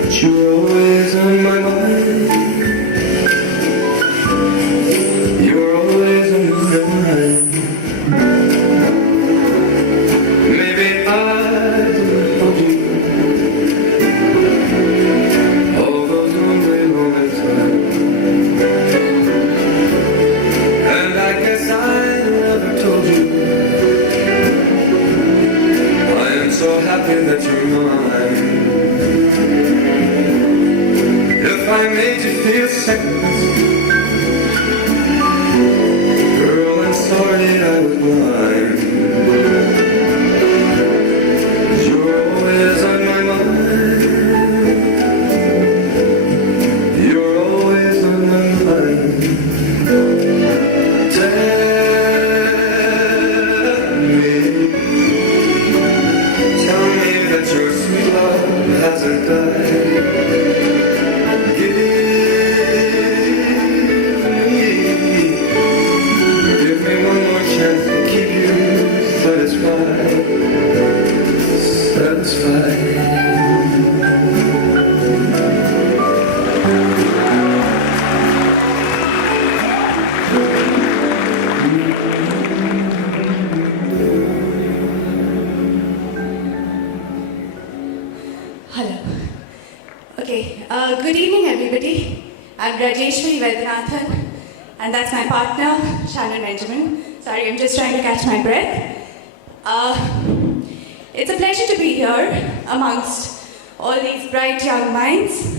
But you're always on my mind. You're always on my mind. Maybe I don't hold you all those lonely moments. And I guess I never told you I am so happy that you're mine. If I made you feel second, girl, I'm sorry I was blind. You're always on my mind. You're always on my mind. Tell me that your sweet love hasn't died. Give me one more chance to keep you satisfied. Hello. Okay, good evening everybody. I'm Rajeshwari Vaidyanathan and that's my partner, Shannon Benjamin. Sorry, I'm just trying to catch my breath. It's a pleasure to be here amongst all these bright young minds.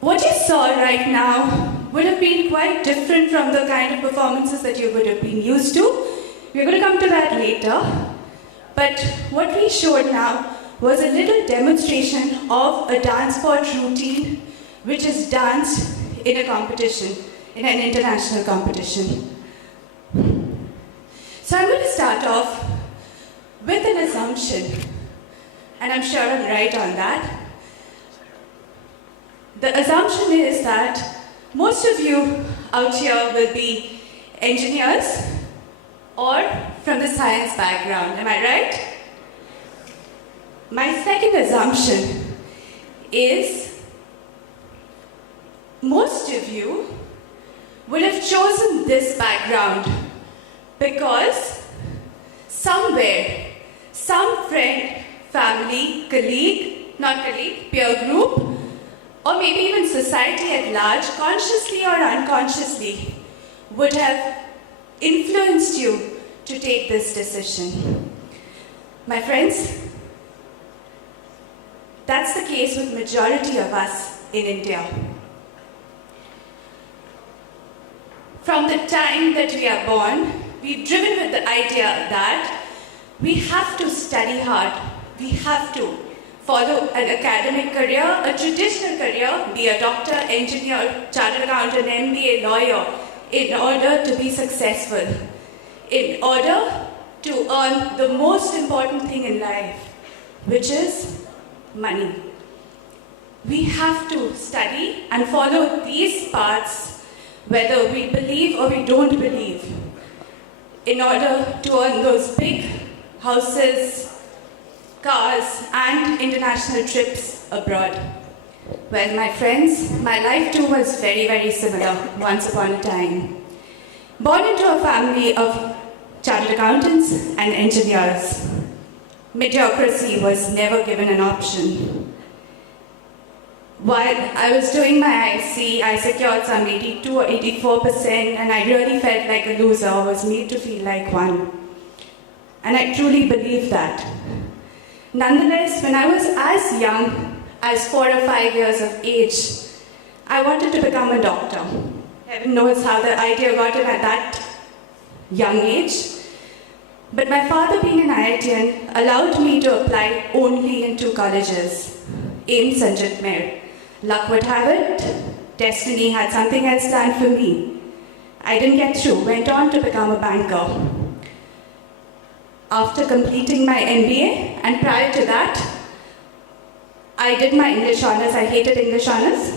What you saw right now would have been quite different from the kind of performances that you would have been used to. We're going to come to that later. But what we showed now was a little demonstration of a dance sport routine which is danced in a competition, in an international competition. So I'm going to start off with an assumption, and I'm sure I'm right on that. The assumption is that most of you out here will be engineers or from the science background, am I right? My second assumption is most of you would have chosen this background because somewhere, some friend, family, colleague, peer group, or maybe even society at large, consciously or unconsciously, would have influenced you to take this decision. My friends, that's the case with majority of us in India. From the time that we are born, we're driven with the idea that we have to study hard, we have to follow an academic career, a traditional career, be a doctor, engineer, chartered accountant, MBA, lawyer, in order to be successful, in order to earn the most important thing in life, which is money. We have to study and follow these paths, whether we believe or we don't believe, in order to earn those big houses, cars, and international trips abroad. Well, my friends, my life too was very, very similar once upon a time. Born into a family of chartered accountants and engineers, mediocrity was never given an option. While I was doing my IC, I secured some 82 or 84%, and I really felt like a loser. I was made to feel like one. And I truly believe that. Nonetheless, when I was as young as 4 or 5 years of age, I wanted to become a doctor. Heaven knows how the idea got in at that young age. But my father, being an IITian, allowed me to apply only in 2 colleges, AIIMS and JITMER. Luck would have it, destiny had something else planned for me. I didn't get through, went on to become a banker. After completing my MBA, and prior to that, I did my English honors. I hated English honors.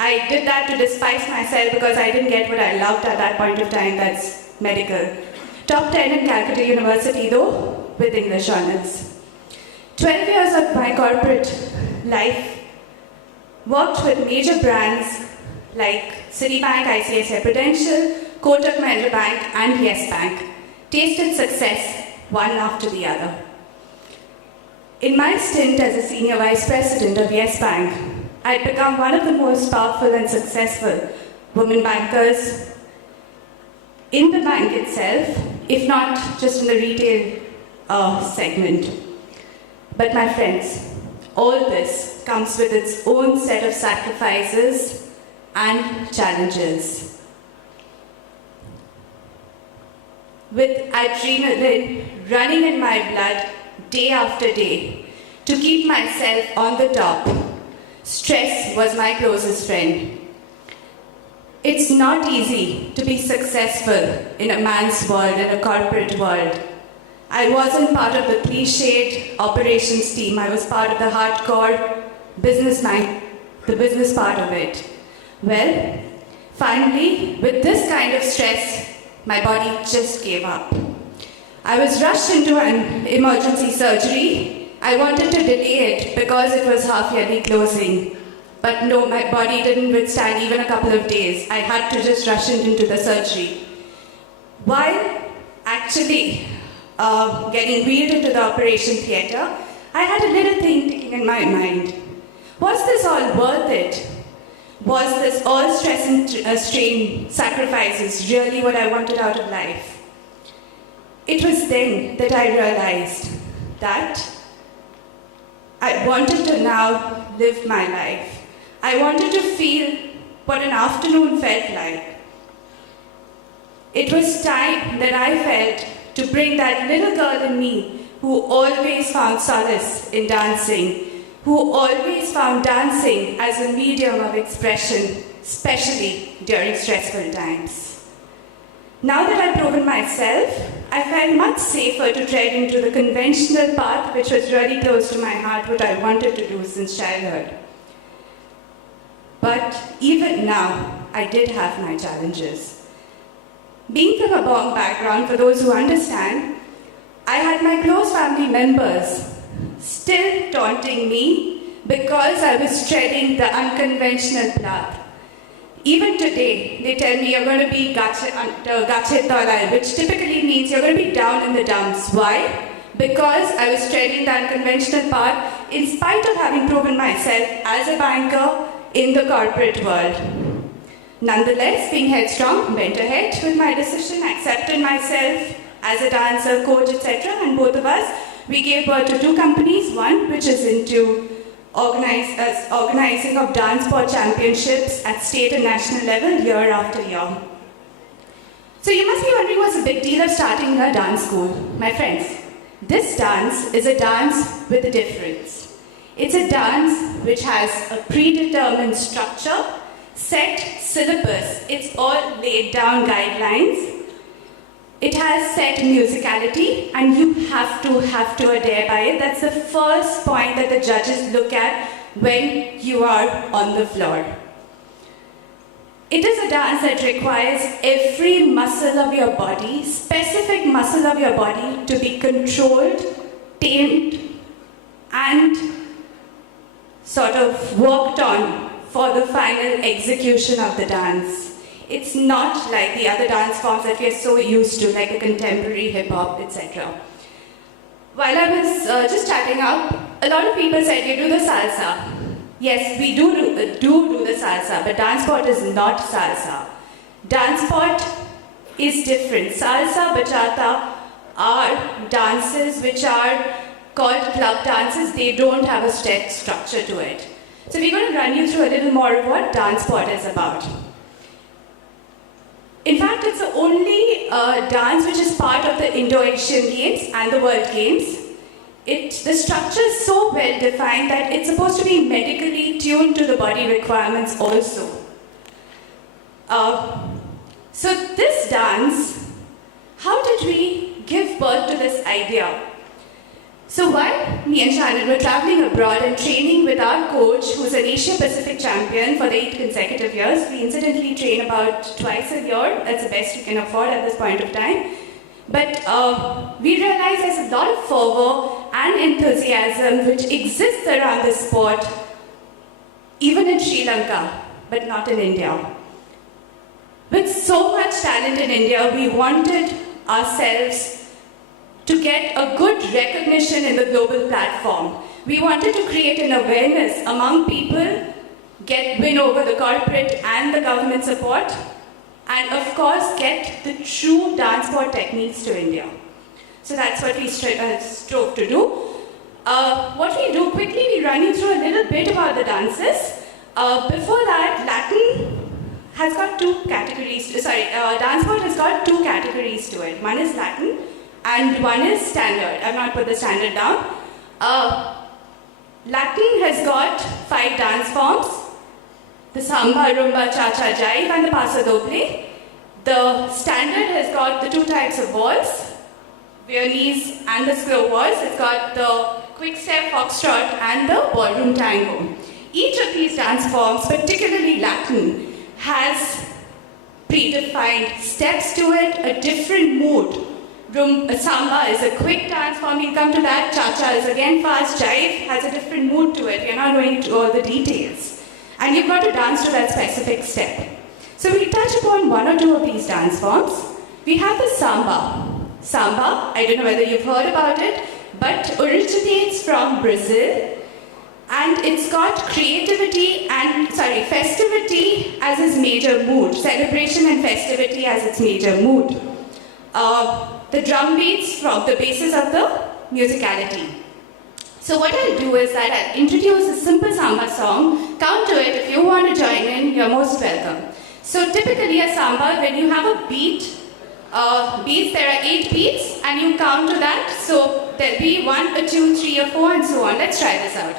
I did that to despise myself because I didn't get what I loved at that point of time, that's medical. Top 10 in Calcutta University though, with English honors. 12 years of my corporate life, worked with major brands like Citibank, ICICI Prudential, Kotak Mahindra Bank, and Yes Bank. Tasted success one after the other. In my stint as a senior vice president of Yes Bank, I had become one of the most powerful and successful women bankers in the bank itself, if not just in the retail segment. But my friends, all this comes with its own set of sacrifices and challenges. With adrenaline running in my blood day after day to keep myself on the top, stress was my closest friend. It's not easy to be successful in a man's world, in a corporate world. I wasn't part of the cliched operations team. I was part of the hardcore business mind, the business part of it. Well, finally, with this kind of stress, my body just gave up. I was rushed into an emergency surgery. I wanted to delay it because it was half-yearly closing. But no, my body didn't withstand even a couple of days. I had to just rush into the surgery. While actually getting wheeled into the operation theatre, I had a little thing ticking in my mind. Was this all worth it? Was this all stress and strain, sacrifices really what I wanted out of life? It was then that I realized that I wanted to now live my life. I wanted to feel what an afternoon felt like. It was time that I felt to bring that little girl in me who always found solace in dancing, who always found dancing as a medium of expression, especially during stressful times. Now that I've proven myself, I felt much safer to tread into the conventional path which was really close to my heart, what I wanted to do since childhood. But even now, I did have my challenges. Being from a Bong background, for those who understand, I had my close family members still taunting me because I was treading the unconventional path. Even today, they tell me you're going to be gache tolai, which typically means you're going to be down in the dumps. Why? Because I was treading the unconventional path in spite of having proven myself as a banker in the corporate world. Nonetheless, being headstrong, went ahead with my decision, accepted myself as a dancer, coach, etc. And both of us, we gave birth to two companies, one which is into organizing of dance sport championships at state and national level year after year. So you must be wondering what's the big deal of starting a dance school. My friends, this dance is a dance with a difference. It's a dance which has a predetermined structure, set syllabus. It's all laid down guidelines. It has set musicality, and you have to adhere by it. That's the first point that the judges look at when you are on the floor. It is a dance that requires every muscle of your body, specific muscle of your body, to be controlled, tamed, and sort of worked on for the final execution of the dance. It's not like the other dance forms that we are so used to, like the contemporary hip-hop, etc. While I was just starting up, a lot of people said, you do the salsa. Yes, we do the salsa, but dance sport is not salsa. Dance sport is different. Salsa, bachata are dances which are called club dances. They don't have a set structure to it. So we're going to run you through a little more of what dance sport is about. In fact, it's the only dance which is part of the Indo-Asian Games and the World Games. The structure is so well defined that it's supposed to be medically tuned to the body requirements also. So this dance, how did we give birth to this idea? So while me and Shannon were traveling abroad and training with our coach, who's an Asia Pacific champion for 8 consecutive years, we incidentally train about twice a year. That's the best we can afford at this point of time. But we realized there's a lot of fervor and enthusiasm which exists around this sport, even in Sri Lanka, but not in India. With so much talent in India, we wanted ourselves to get a good recognition in the global platform. We wanted to create an awareness among people, win over the corporate and the government support, and of course get the true dance sport techniques to India. So that's what we strove to do. What we do, quickly we run you through a little bit about the dances. Before that, Latin has got two categories, dance sport has got two categories to it. One is Latin and one is standard. I've not put the standard down. Latin has got 5 dance forms: the samba, rumba, cha-cha, jive and the paso doble. The standard has got the 2 types of waltz, Viennese and the slow waltz. It's got the quick step foxtrot and the ballroom tango. Each of these dance forms, particularly Latin, has predefined steps to it, a different mood. Samba is a quick dance form, we'll come to that. Cha-cha is again fast. Jive has a different mood to it. We're not going into all the details. And you've got to dance to that specific step. So we'll touch upon 1 or 2 of these dance forms. We have the samba. Samba, I don't know whether you've heard about it, but originates from Brazil. And it's got festivity as its major mood. Celebration and festivity as its major mood. The drum beats from the basis of the musicality. So what I'll do is that I'll introduce a simple samba song, count to it. If you want to join in, you're most welcome. So typically a samba, when you have a beats, there are 8 beats and you count to that. So there'll be 1 or 2, 3 or 4 and so on. Let's try this out.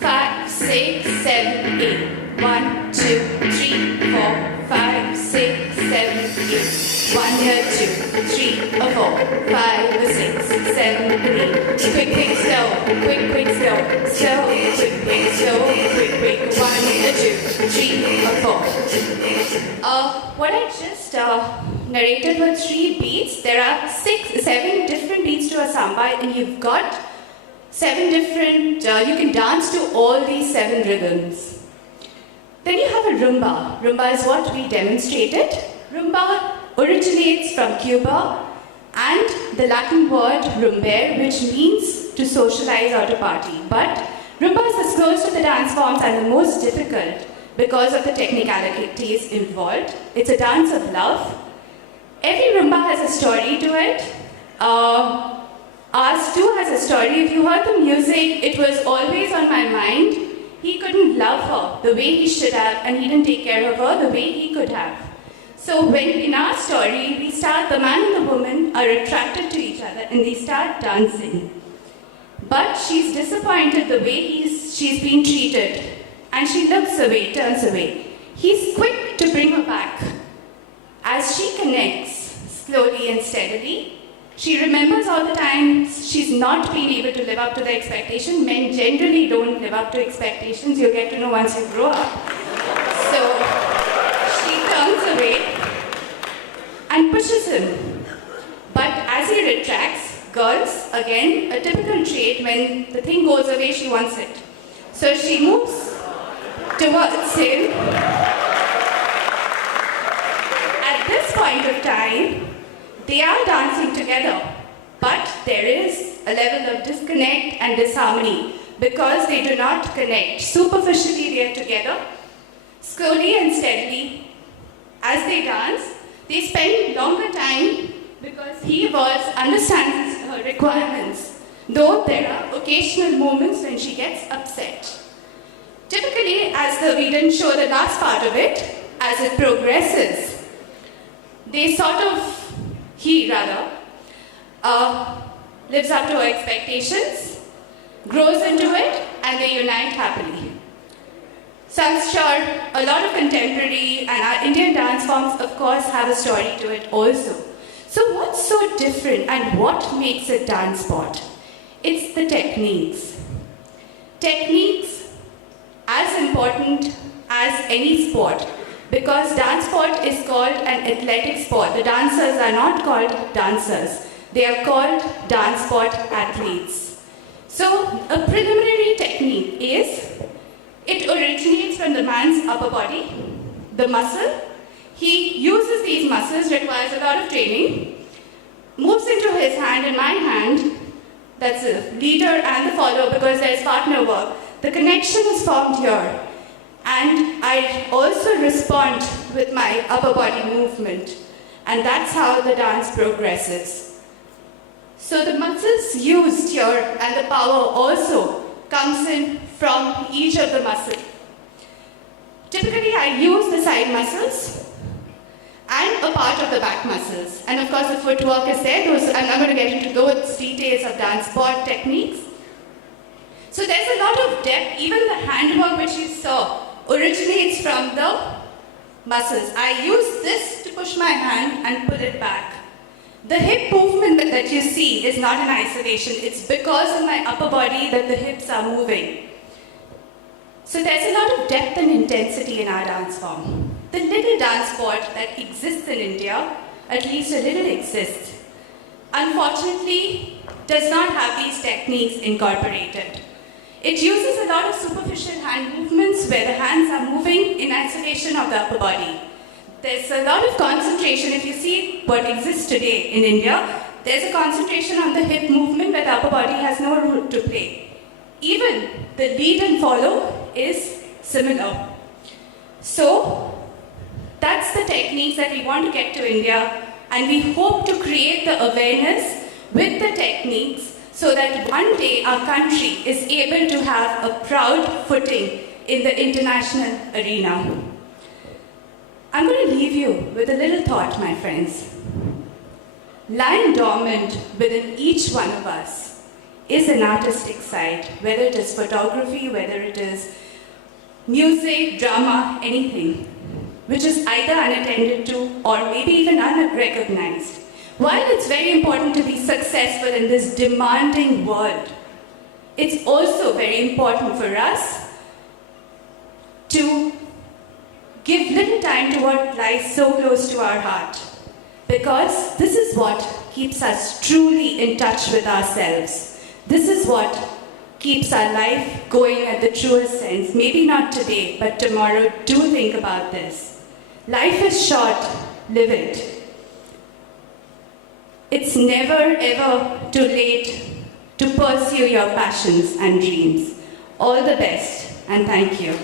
5, 6, 7, 8. 1, 2, 3, 4, 5, 6, 7, 8. 1 here, 2, 3 or 4, 5 or 6, 7 or 8. Quick, slow, quick, slow, slow, quick, slow, quick. 1 or 2, 3 or 4. What I just narrated were 3 beats. There are 7 different beats to a samba, and you've got 7 different. You can dance to all these 7 rhythms. Then you have a rumba. Rumba is what we demonstrated. Rumba originates from Cuba and the Latin word rumber, which means to socialize or to party. But rumba is the slowest of the dance forms and the most difficult because of the technicalities involved. It's a dance of love. Every rumba has a story to it. Ours too has a story. If you heard the music, it was always on my mind. He couldn't love her the way he should have, and he didn't take care of her the way he could have. So when in our story, the man and the woman are attracted to each other and they start dancing. But she's disappointed the way she's been treated. And she looks away, turns away. He's quick to bring her back. As she connects slowly and steadily, she remembers all the times she's not been able to live up to the expectation. Men generally don't live up to expectations. You'll get to know once you grow up. So she turns away and pushes him. But as he retracts, girls, again, a typical trait, when the thing goes away, she wants it. So she moves towards him. At this point of time, they are dancing together, but there is a level of disconnect and disharmony because they do not connect. Superficially, they are together. Slowly and steadily, as they dance, they spend longer time because he understands her requirements, though there are occasional moments when she gets upset. Typically, we didn't show the last part of it, as it progresses, he lives up to her expectations, grows into it, and they unite happily. So I'm sure a lot of contemporary and our Indian dance forms, of course, have a story to it also. So what's so different and what makes a dance sport? It's the techniques. Techniques as important as any sport, because dance sport is called an athletic sport. The dancers are not called dancers. They are called dance sport athletes. So a preliminary technique is, it originates from the man's upper body, the muscle. He uses these muscles, requires a lot of training, moves into his hand and my hand, that's the leader and the follower because there's partner work. The connection is formed here. And I also respond with my upper body movement. And that's how the dance progresses. So the muscles used here and the power also comes in from each of the muscles. Typically, I use the side muscles and a part of the back muscles. And of course, the footwork is there. I'm not going to get into those details of dance sport techniques. So there's a lot of depth. Even the handwork which you saw originates from the muscles. I use this to push my hand and pull it back. The hip movement that you see is not in isolation. It's because of my upper body that the hips are moving. So there's a lot of depth and intensity in our dance form. The little dance sport that exists in India, at least a little exists, unfortunately does not have these techniques incorporated. It uses a lot of superficial hand movements where the hands are moving in isolation of the upper body. There's a lot of concentration. If you see what exists today in India, there's a concentration on the hip movement where the upper body has no role to play. Even the lead and follow is similar. So that's the techniques that we want to get to India, and we hope to create the awareness with the techniques so that one day our country is able to have a proud footing in the international arena. I'm going to leave you with a little thought, my friends. Lying dormant within each one of us is an artistic side, whether it is photography, whether it is music, drama, anything, which is either unattended to or maybe even unrecognized. While it's very important to be successful in this demanding world, it's also very important for us to give little time to what lies so close to our heart, because this is what keeps us truly in touch with ourselves. This is what keeps our life going at the truest sense. Maybe not today, but tomorrow. Do think about this. Life is short, live it. It's never ever too late to pursue your passions and dreams. All the best, and thank you.